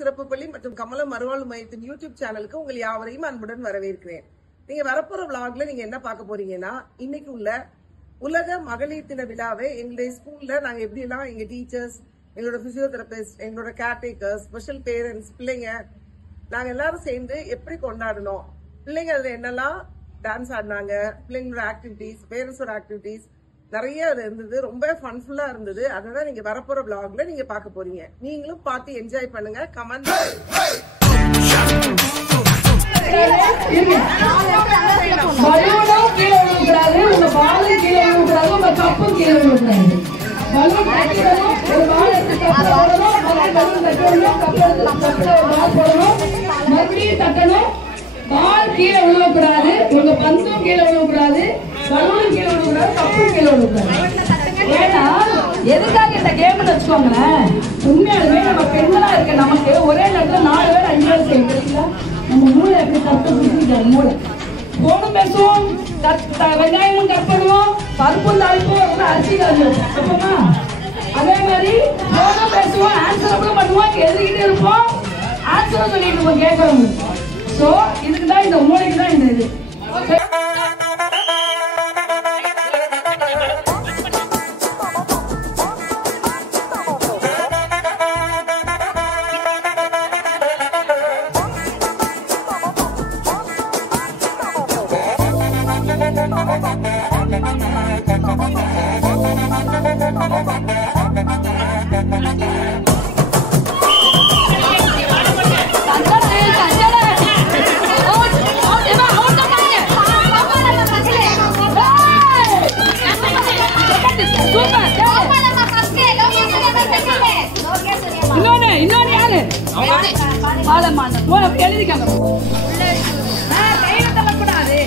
சிறப்பு பள்ளி மற்றும் கமலம் மறுவாழ்வு மையத்தின் யூடியூப் சேனலுக்கு உங்கள் யாவரையும் அன்புடன் வரவேற்கிறேன். நீங்க வரப்போற விளாக்ல நீங்க என்ன பார்க்க போறீங்கன்னா, இன்னைக்கு உள்ள உலக மகளிர் தின விழாவை எங்களுடைய ஸ்கூல்ல நாங்க எப்படி எல்லாம் எங்க டீச்சர்ஸ், எங்களோட பிசியோதெரபிஸ்ட், எங்களோட கேர்டேக்கர்ஸ், ஸ்பெஷல் பேரண்ட்ஸ், பிள்ளைங்க நாங்க எல்லாரும் சேர்ந்து எப்படி கொண்டாடணும், பிள்ளைங்க அதுல என்னெல்லாம் டான்ஸ் ஆடினாங்க, பிள்ளைங்களோட ஆக்டிவிட்டிஸ், பேரண்ட்ஸோட ஆக்டிவிட்டிஸ் நிறைய இருந்தது. ரொம்ப ஃபன்ஃபுல்லா இருந்தது. அதனால நீங்க வரப்போற விளாக்ல நீங்க பார்க்க போறீங்க. நீங்களும் பார்த்து என்ஜாய் பண்ணுங்க. கமெண்ட் பால் கீழே விழுவக்கூடாது, உங்க பந்தும் கீழே விழுவக்கூடாது, பலூனும் கீழே விழுவக்கூடாது, கப்பும் கீழே விழுவக்கூடாது. ஏன்னா எதுக்காக இந்த கேம்னு வச்சுக்கோங்களேன், உண்மையாலுமே நம்ம பெண்களா இருக்க நமக்கு ஒரே நேரத்தில் 4 பேர் 5 பேர் செய்யறீங்களா, நம்ம மூளை எப்படி கற்று பிடிச்சிருக்காரு. மூளை போனும் பேசுவோம், வெங்காயமும் கட் பண்ணுவோம், பருப்பும் தாளிப்போம், அரிசி கலந்துவோம். அதே மாதிரி போனும் பேசுவோம், ஆன்சர் பண்ணுவோம், எழுதிக்கிட்டே இருப்போம், ஆன்சரும் சொல்லிட்டு இருப்போம் கேட்கறோம். சோ இதுக்கு தான் இந்த மூளைக்கு தான் இந்த இது. எழுதிக்காங்க தள்ளக்கூடாது.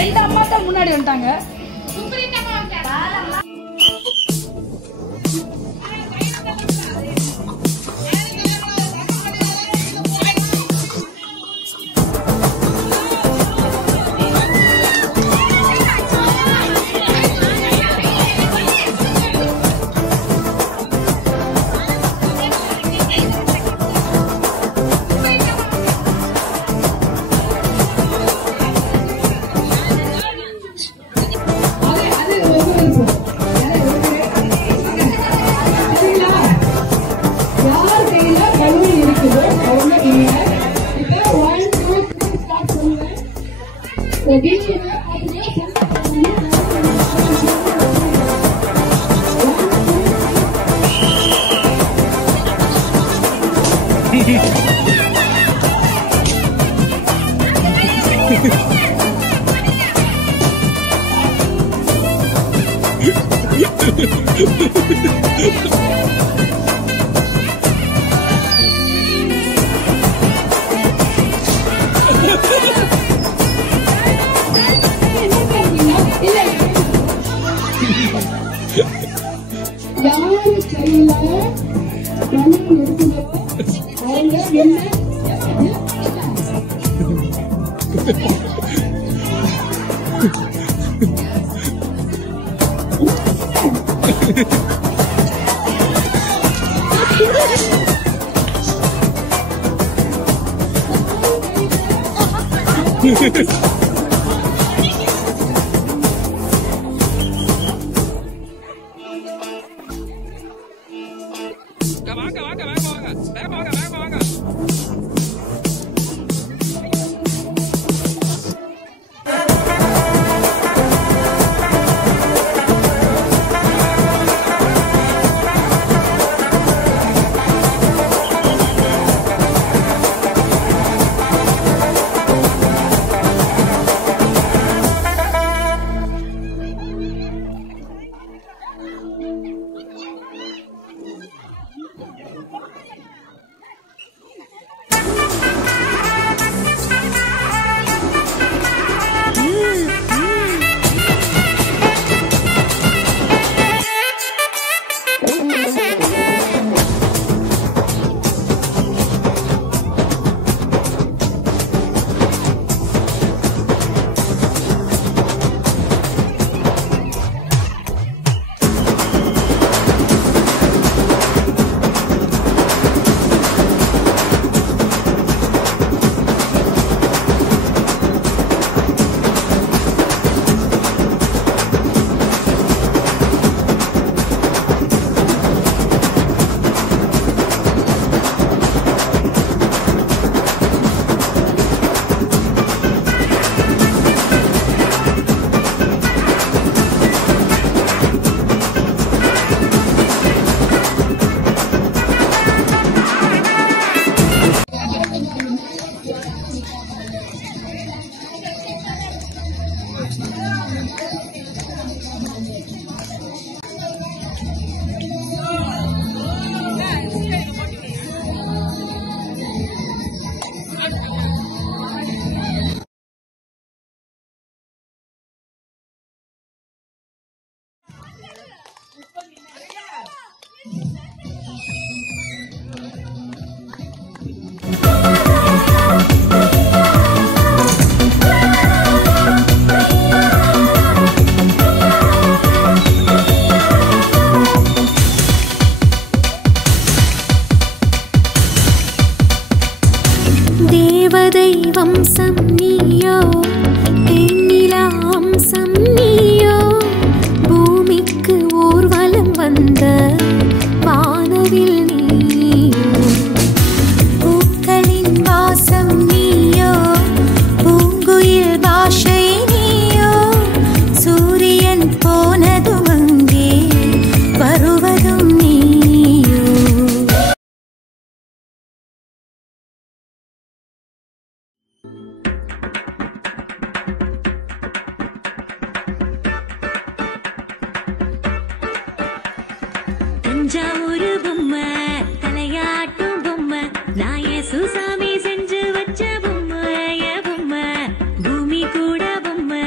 ரெண்டு அம்மா தான் முன்னாடி வந்துட்டாங்க. தேவதை வம்சம் நீயோ, தென்னிலா வம்சம் நீயோ, பூமிக்கு ஊர்வலம் வந்த வானவில் நீயோ, பூக்களின் வாசம் நீயோ, பூங்குயில் பாஷை நீயோ, சூரியன் போனதும் அங்கே வருவதும் நீயோ. தஞ்சாவூரு பொம்மை, தலையாட்டும் பொம்மை, நான் சுசாமி செஞ்சு வச்ச பொம்மை, பொம்மை, பூமி கூட பொம்மை,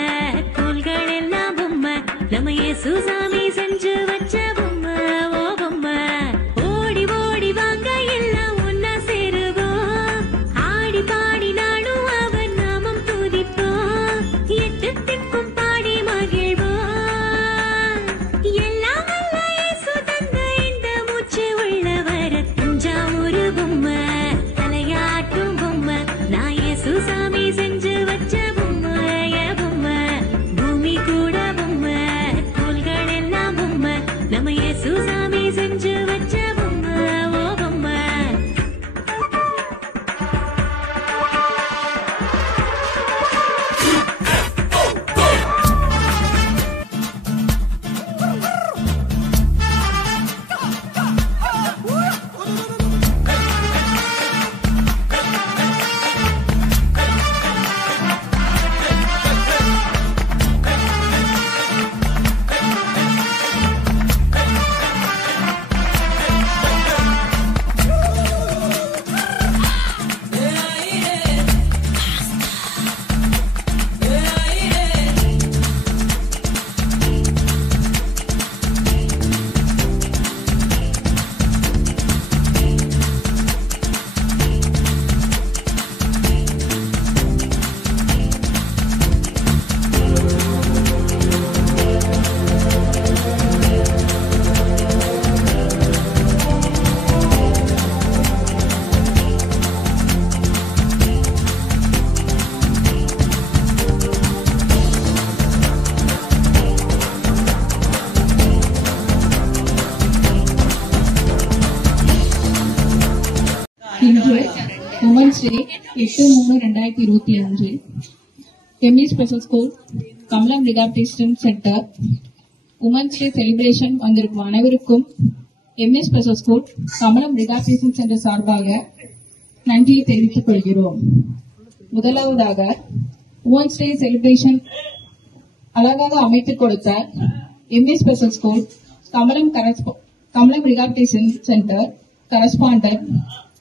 தோள்கள் எல்லாம் பொம்மை, நம்ம சுசாமி செஞ்சு வச்ச பொம்மை, ஓ பொம்மை. ஓடி ஓடி வாங்க எல்லாம் ஒன்னா சேருவோம், ஆடி பாடி நாடும் அவன் நாமம் துதிப்போம், எட்டு திக்கும் பாடி மகிழ்வோம். எல்லாம் வல்ல இயேசு தந்த இந்த மூச்சு உள்ளவர. தஞ்சாவூரு பொம்மை, தலையாட்டும் பொம்மை, நான் சுசாமி செஞ்சு வச்ச பொம்மை, பொம்மை, பூமி கூட பொம்மை, தோள்கள் எல்லாம் பொம்மை, நம்ம சுசாமி செஞ்சு வச்ச பொம்மை, ஓ பொம்மை. இன்று women's day 8/3/2025 ME special school Kamalam rehabilitation centre women's day celebration வந்திருக்கும் அனைவருக்கும் ME special school Kamalam rehabilitation centre சார்பாக நன்றியை தெரிவித்துக் கொள்கிறோம். முதலாவதாக உமன்ஸ் டே செலிப்ரேஷன் அழகாக அமைத்துக் கொடுத்த ME special school Kamalam rehabilitation centre correspondent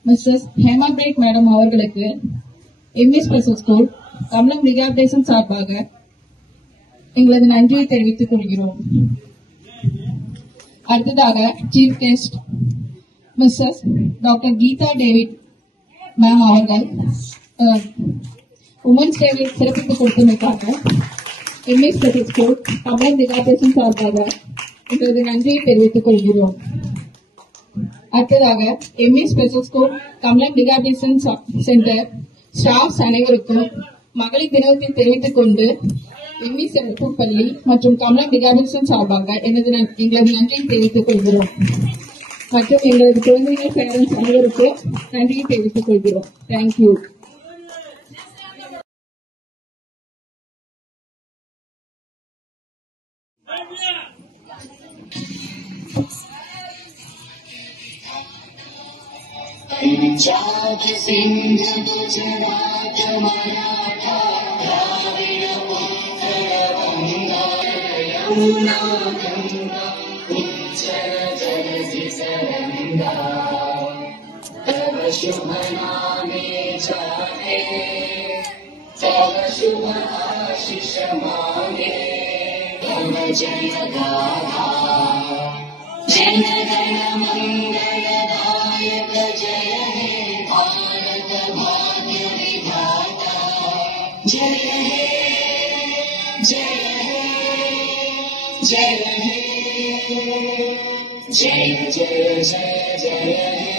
Mrs Hemabrate madam அவர்களுக்கு ME special school Kamalam rehabilitation சார்பாக எங்களது நன்றியை தெரிவித்துக் கொள்கிறோம். அடுத்ததாக chief guest Mrs doctor Geetha David ma'am அவர்கள் உமன்ஸ் டேவை சிறப்பித்துக் கொடுத்தமைக்காக ME special school Kamalam rehabilitation சார்பாக எங்களது நன்றியை தெரிவித்துக் கொள்கிறோம். அடுத்ததாக ME special school Kamalam rehabilitation centre staffs அனைவருக்கும் மகளிர் தினத்தை தெரிவித்துக் கொண்டு எம்இ சிறப்பு பள்ளி மற்றும் கமலம் ரிஹாபிலிட்டேஷன் சார்பாக எங்களது நன்றியை தெரிவித்துக் கொள்கிறோம். மற்றும் எங்களது குழந்தைகள் பேரண்ட்ஸ் அனைவருக்கும் நன்றியை தெரிவித்துக் கொள்கிறோம். தேங்க்யூ. पंजाब सिंध गुजरात मराठा द्राविड उत्तर बंगा यमुना गंगा उच्चल जलधि सरंगा तव शुभ नामे जागे तव शुभ आशीष मांगे तव जय गाथा जन गण मंगल दायक जय हे भारत भाग्य विधाता जय हे जय हे जय हे जय जय जय जय हे